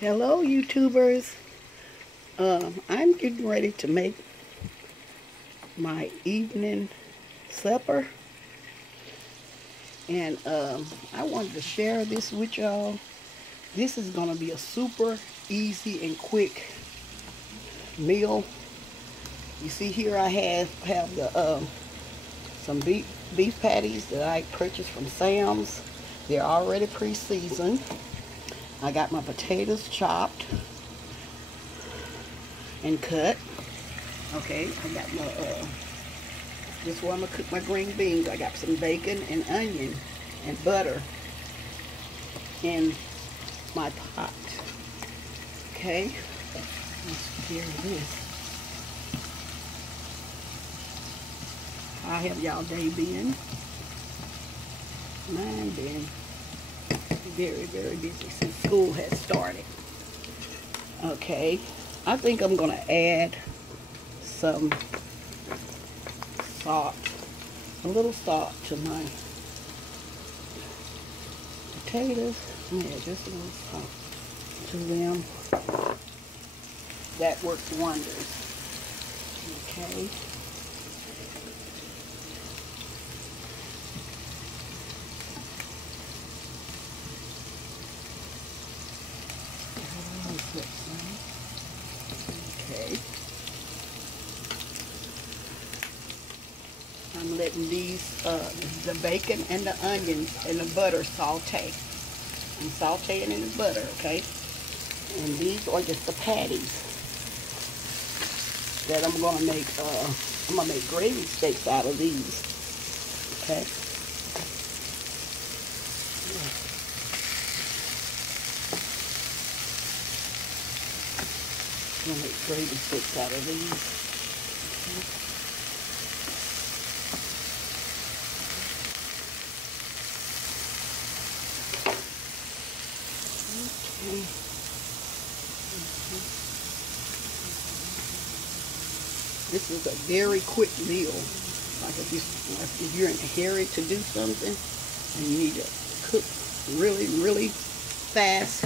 Hello, YouTubers. I'm getting ready to make my evening supper, and I wanted to share this with y'all. This is going to be a super easy and quick meal. You see here, I have the some beef patties that I purchased from Sam's. They're already pre-seasoned. I got my potatoes chopped and cut. Okay, I got my this is where I'm gonna cook my green beans. I got some bacon and onion and butter in my pot. Okay, let's hear this. How have y'all day been? Mine been very, very busy since school has started. Okay, I think I'm gonna add some salt, a little salt to my potatoes. Yeah, just a little salt to them. That works wonders. Okay. Okay. I'm letting these, the bacon and the onions and the butter saute. I'm sauteing in the butter, okay? And these are just the patties that I'm gonna make. I'm gonna make gravy steaks out of these, okay? I'm gonna make gravy steaks out of these. Okay. This is a very quick meal. Like if you're in a hurry to do something and you need to cook really, really fast,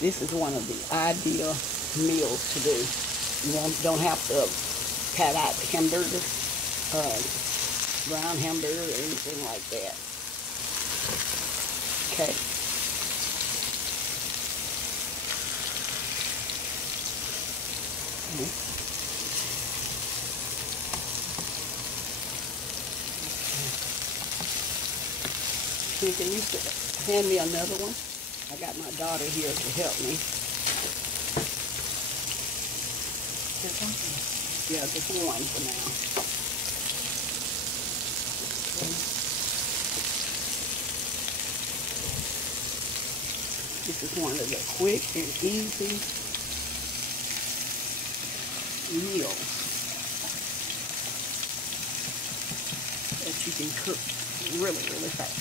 this is one of the ideal meals to do. You don't have to cut out hamburgers, brown hamburger, or anything like that. Okay. Can you hand me another one? I got my daughter here to help me. Just one? Yeah, just one for now. Okay. This is one of the quick and easy meals that you can cook really, really fast.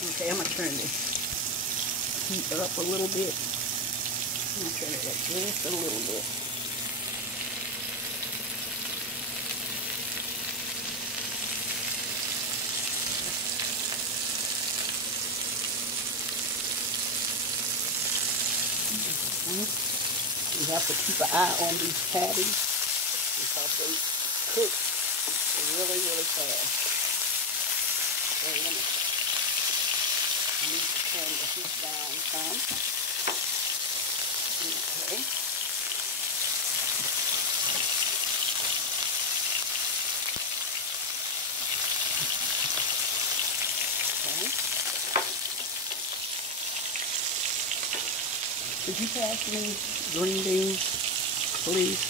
Okay, I'm going to turn this heat up a little bit. I'm going to turn it up just a little bit. You have to keep an eye on these patties because they cook really, really fast. So I need to turn the heat down some. Okay. Okay. Could you pass me green beans, please?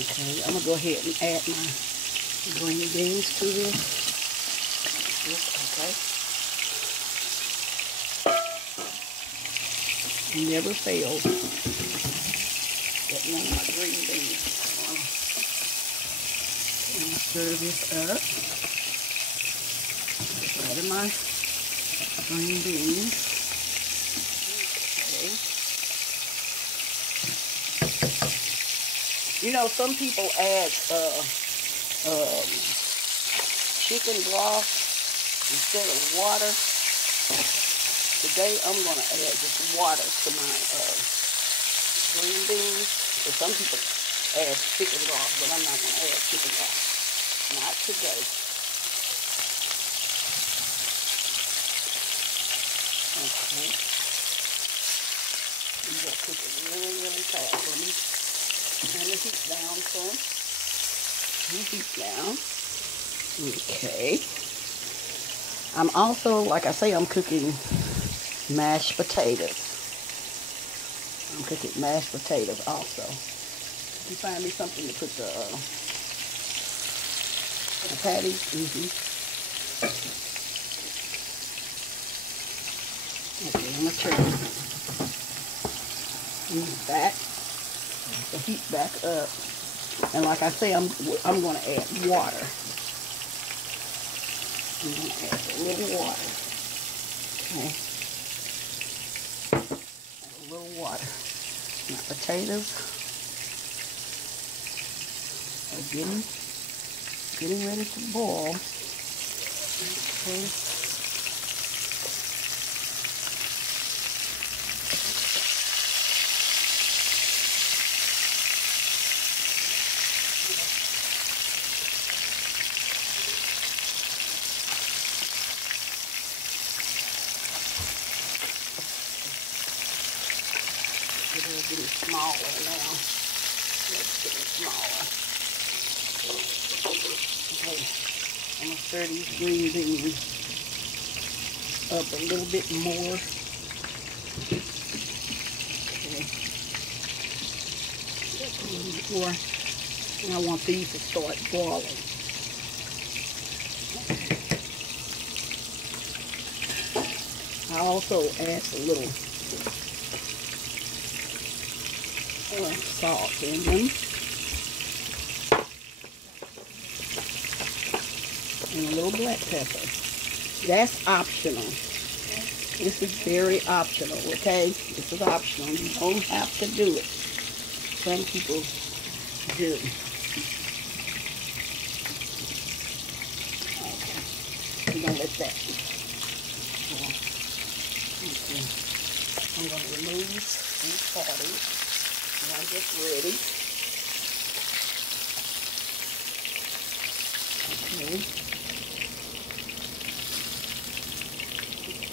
Okay, I'm going to go ahead and add my green beans to this. Okay. Never fails. Get one of my green beans. And stir this up. Add my green beans. Okay. You know, some people add chicken broth instead of water. Today I'm going to add just water to my green beans. But some people add chicken broth, but I'm not going to add chicken broth. Not today. Okay. We just cook it really, really fast. Let me turn the heat down some. Turn the heat down. Okay. I'm also, like I say, I'm cooking mashed potatoes. I'm cooking mashed potatoes also. You find me something to put the patties? Okay, I'm going to turn these back, the heat back up. And like I say, I'm going to add water. I'm going to add a little water. Okay. Add a little water. My potatoes are getting ready to boil. Okay. They're getting smaller now. It's getting smaller. Okay, I'm going to stir these green beans up a little bit more. Okay. Just a little bit more. And I want these to start boiling. I also add a little salt in them. And a little black pepper. That's optional. This is very optional, okay? This is optional. You don't have to do it. Some people do. Okay. I'm going to let that go. Okay. I'm going to remove these patties. And I'm just ready. Okay.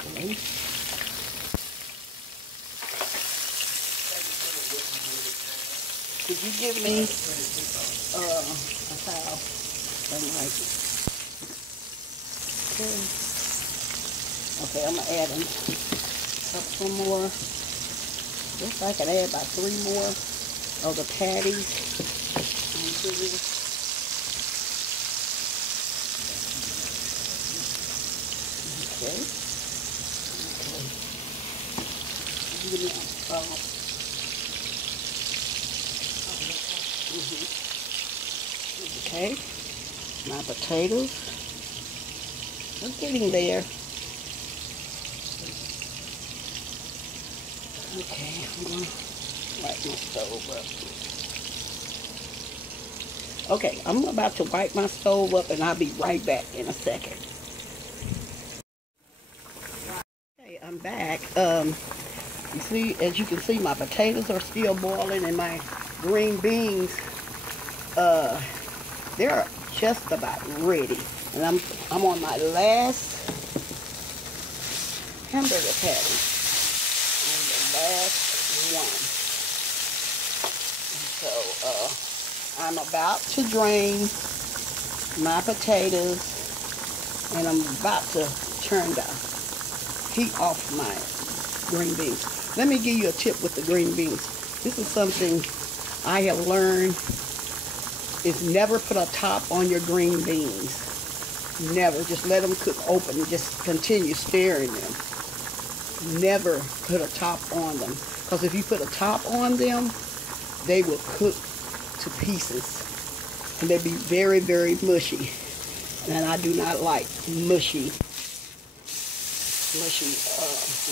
Okay. Could you give me a towel? Something like it. Okay. Okay, I'm gonna add up some more. Guess I could add about 3 more of the patties onto this. Okay. Okay. My potatoes. I'm getting there. Okay, I'm going to wipe my stove up. Okay, I'm about to wipe my stove up and I'll be right back in a second. Okay, I'm back. You see, as you can see, my potatoes are still boiling and my green beans, they're just about ready. And I'm on my last hamburger patty. Last one. And so I'm about to drain my potatoes and I'm about to turn the heat off my green beans. Let me give you a tip with the green beans. This is something I have learned, is never put a top on your green beans. Never. Just let them cook open and just continue stirring them. Never put a top on them, because if you put a top on them, they will cook to pieces and they'll be very, very mushy, and I do not like mushy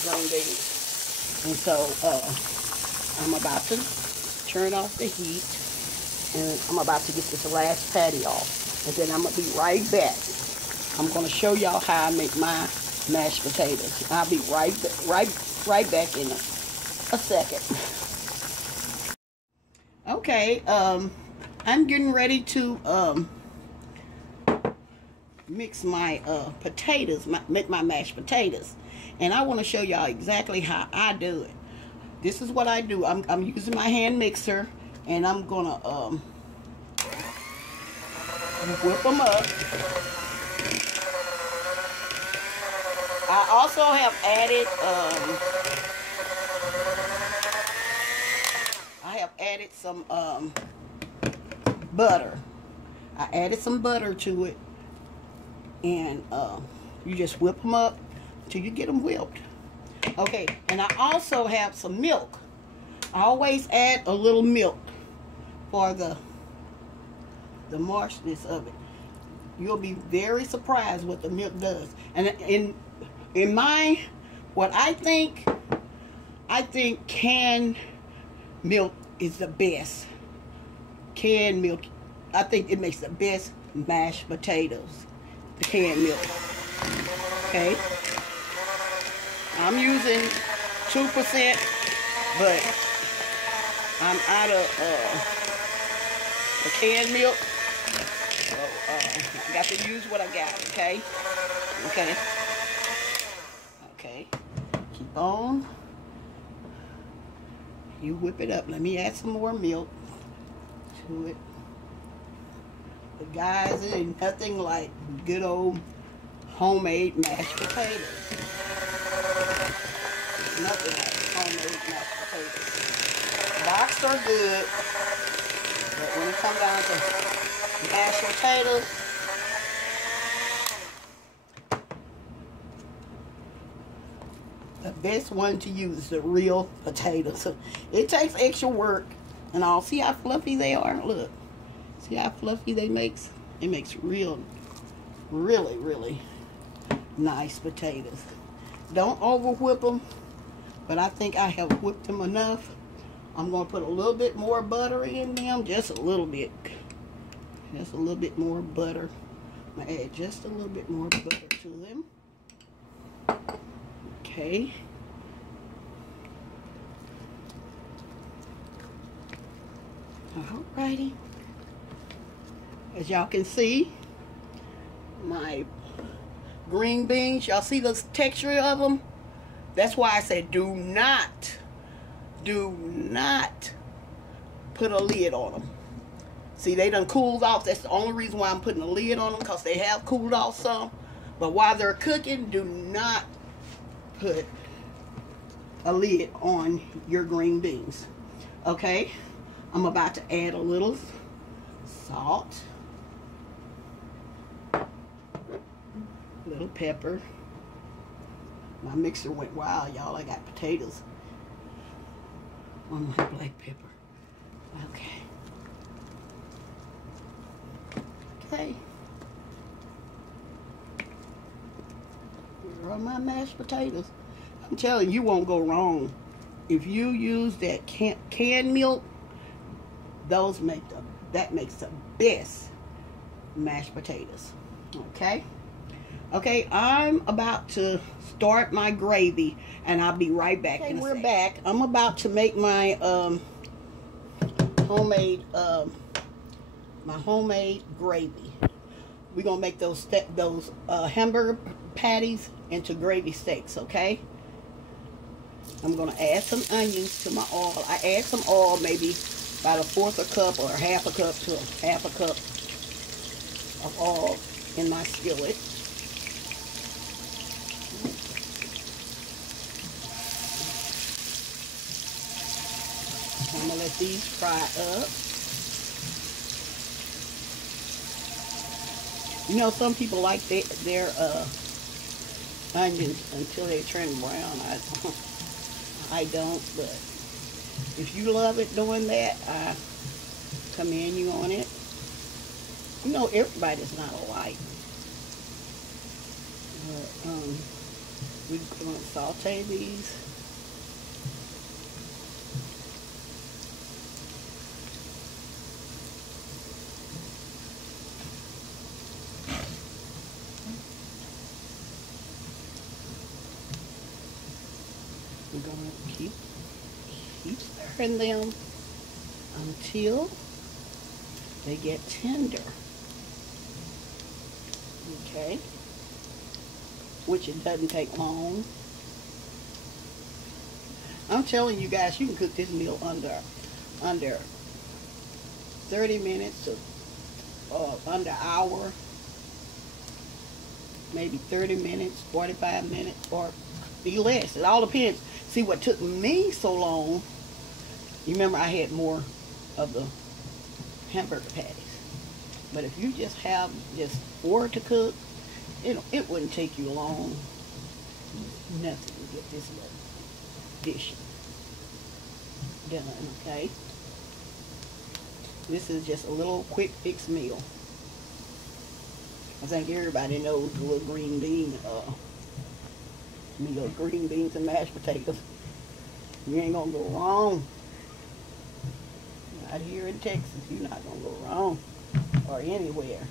green beans. And so I'm about to turn off the heat and I'm about to get this last patty off, and then I'm going to be right back. I'm going to show y'all how I make my mashed potatoes. I'll be right back in a second. Okay, I'm getting ready to mix my potatoes, make my mashed potatoes, and I want to show y'all exactly how I do it. This is what I do. I'm using my hand mixer, and I'm gonna whip them up. I also have added some butter. I added some butter to it, and you just whip them up till you get them whipped. Okay, and I also have some milk. I always add a little milk for the moistness of it. You'll be very surprised what the milk does. And in my, what I think canned milk is the best. Canned milk, I think it makes the best mashed potatoes. The canned milk. Okay. I'm using 2%, but I'm out of the canned milk. So I got to use what I got, okay? Okay. Okay. Keep on. You whip it up. Let me add some more milk to it. But guys, it ain't nothing like good old homemade mashed potatoes. Nothing like homemade mashed potatoes. Boxed are good, but when it comes down to mashed potatoes, the best one to use is the real potatoes. It takes extra work, and I'll see how fluffy they are. Look, see how fluffy they makes. It makes really nice potatoes. Don't over whip them, but I think I have whipped them enough. I'm going to put a little bit more butter in them, just a little bit. Just a little bit more butter. I'm going to add just a little bit more butter to them. Okay. Alrighty. As y'all can see, my green beans, y'all see the texture of them? That's why I said do not put a lid on them. See, they done cooled off. That's the only reason why I'm putting a lid on them, because they have cooled off some. But while they're cooking, do not put a lid on your green beans. Okay, I'm about to add a little salt, a little pepper. My mixer went wild, y'all. I got potatoes on my black pepper. Okay. Okay. Here are my mashed potatoes. I'm telling you, you won't go wrong. If you use that canned milk, that makes the best mashed potatoes. Okay? Okay, I'm about to start my gravy, and I'll be right back. Okay, we're back. I'm about to make my homemade gravy. We're gonna make those hamburger patties into gravy steaks. Okay. I'm gonna add some onions to my oil. I add some oil, maybe about 1/4 cup or 1/2 cup to 1/2 cup of oil in my skillet. I'm gonna let these fry up. You know, some people like their onions until they turn brown. I don't, but if you love it doing that, I commend you on it. You know, everybody's not alike. But, we're going to saute these. We're gonna keep stirring them until they get tender. Okay, which it doesn't take long. I'm telling you guys, you can cook this meal under 30 minutes to under an hour, maybe 30 minutes, 45 minutes, or be less. It all depends. See, what took me so long, you remember I had more of the hamburger patties. But if you just have just 4 to cook, it wouldn't take you long. Nothing to get this little dish done, okay? This is just a little quick fix meal. I think everybody knows the little green bean meal, green beans and mashed potatoes. You ain't gonna go wrong. Not here in Texas, you're not gonna go wrong, or anywhere.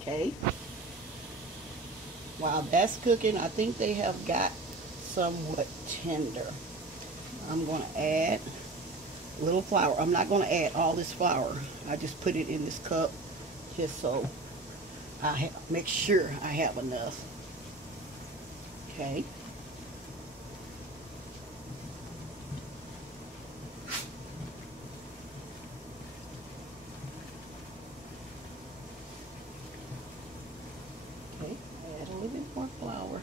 Okay. While that's cooking, I think they have got somewhat tender. I'm going to add a little flour. I'm not going to add all this flour. I just put it in this cup just so I make sure I have enough. Okay. Okay, add a little bit more flour.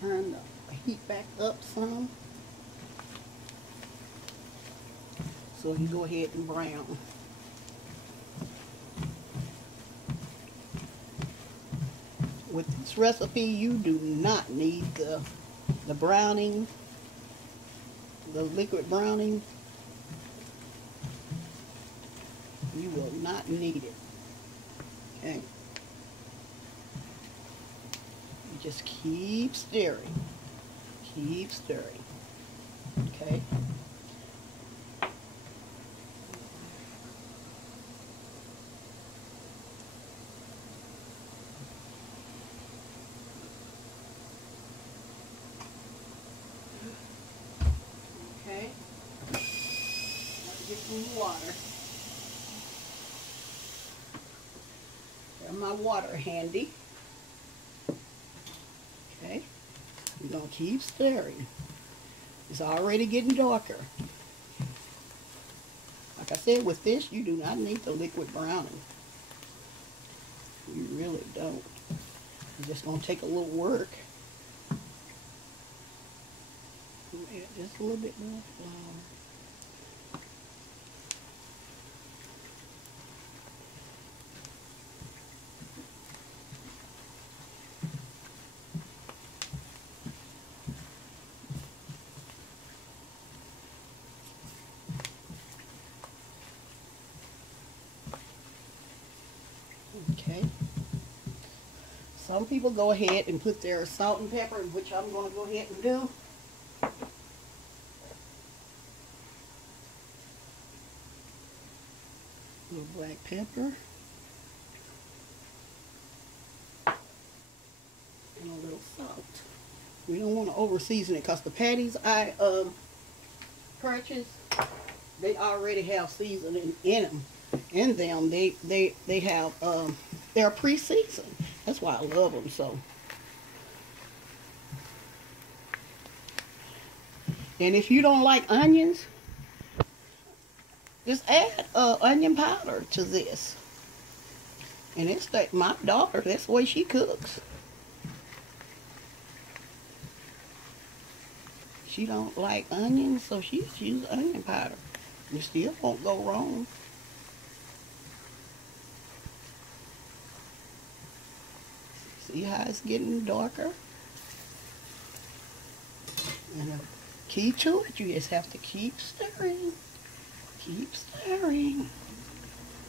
Turn the heat back up some so you go ahead and brown. With this recipe, you do not need the browning, the liquid browning. You will not need it. Okay. Just keep stirring. Keep stirring. Okay. Okay. Let's get some water. Got my water handy. Okay, we're going to keep stirring. It's already getting darker. Like I said, with this, you do not need the liquid browning. You really don't. It's just going to take a little work. Add just a little bit more flour. Okay. Some people go ahead and put their salt and pepper, which I'm going to go ahead and do. A little black pepper. And a little salt. We don't want to over season it because the patties I purchased, they already have seasoning in them. In them, they have they're pre-seasoned. That's why I love them so. And if you don't like onions, just add onion powder to this. And it's like my daughter, that's the way she cooks. She don't like onions, so she uses onion powder. You still won't go wrong. See how it's getting darker? And the key to it, you just have to keep stirring. Keep stirring.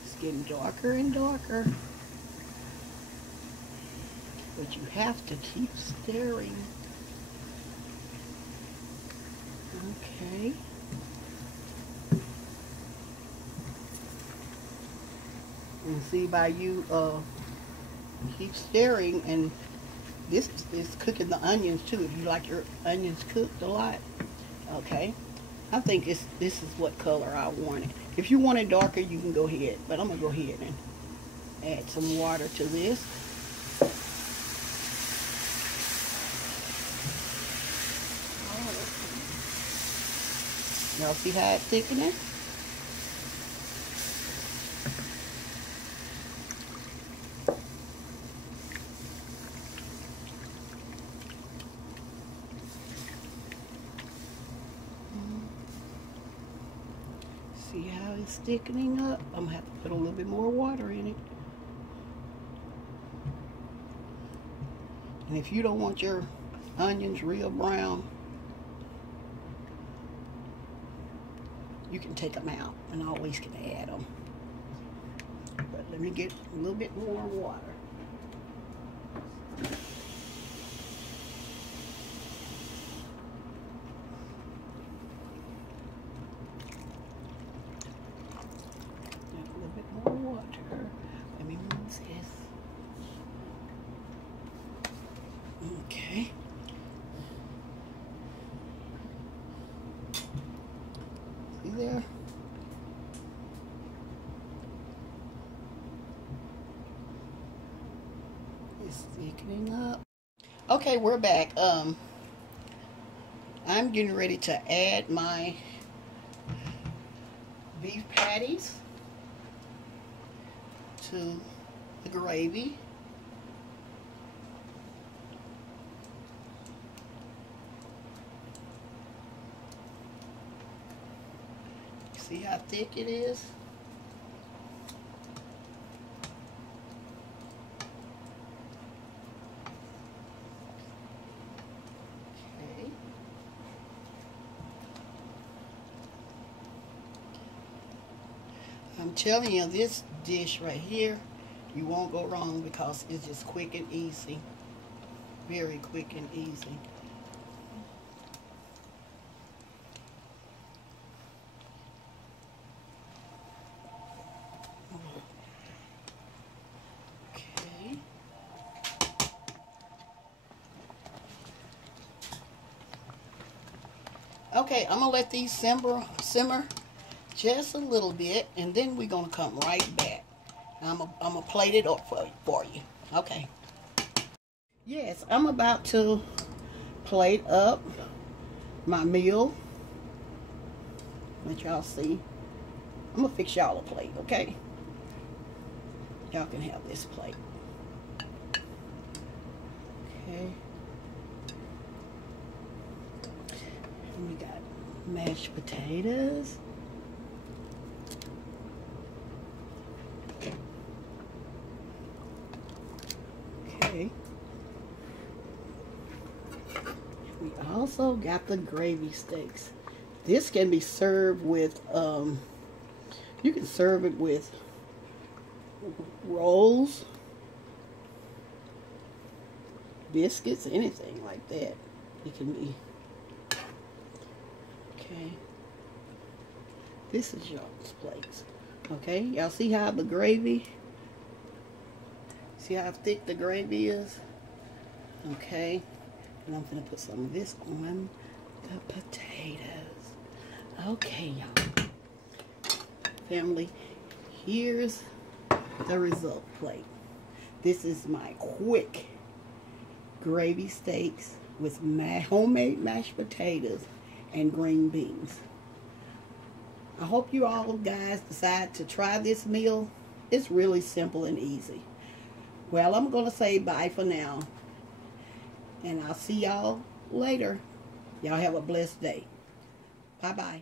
It's getting darker and darker. But you have to keep stirring. Okay. And see, by you keep stirring, and this is cooking the onions too. If you like your onions cooked a lot, okay. I think this is what color I want it. If you want it darker, you can go ahead, but I'm gonna go ahead and add some water to this. Y'all see how it's thickening? See how it's thickening up? I'm gonna have to put a little bit more water in it. And if you don't want your onions real brown, you can take them out and always can add them. But let me get a little bit more water. Let me move this. Okay. See there? It's thickening up. Okay, we're back. I'm getting ready to add my beef patties to the gravy. See how thick it is? Okay. I'm telling you, this dish right here, you won't go wrong because it's just quick and easy. Very quick and easy. Okay. Okay, I'm gonna let these simmer just a little bit, and then we're gonna come right back. I'm gonna plate it up for you. Okay. Yes, I'm about to plate up my meal. Let y'all see. I'm gonna fix y'all a plate, okay? Y'all can have this plate. Okay. And we got mashed potatoes. Okay. We also got the gravy steaks. This can be served with, you can serve it with rolls, biscuits, anything like that. It can be. Okay. This is y'all's plates. Okay, y'all see how the gravy, see how thick the gravy is? Okay, and I'm gonna put some of this on the potatoes. Okay, y'all. Family, here's the result plate. This is my quick gravy steaks with homemade mashed potatoes and green beans. I hope you all guys decide to try this meal. It's really simple and easy. Well, I'm going to say bye for now. And I'll see y'all later. Y'all have a blessed day. Bye-bye.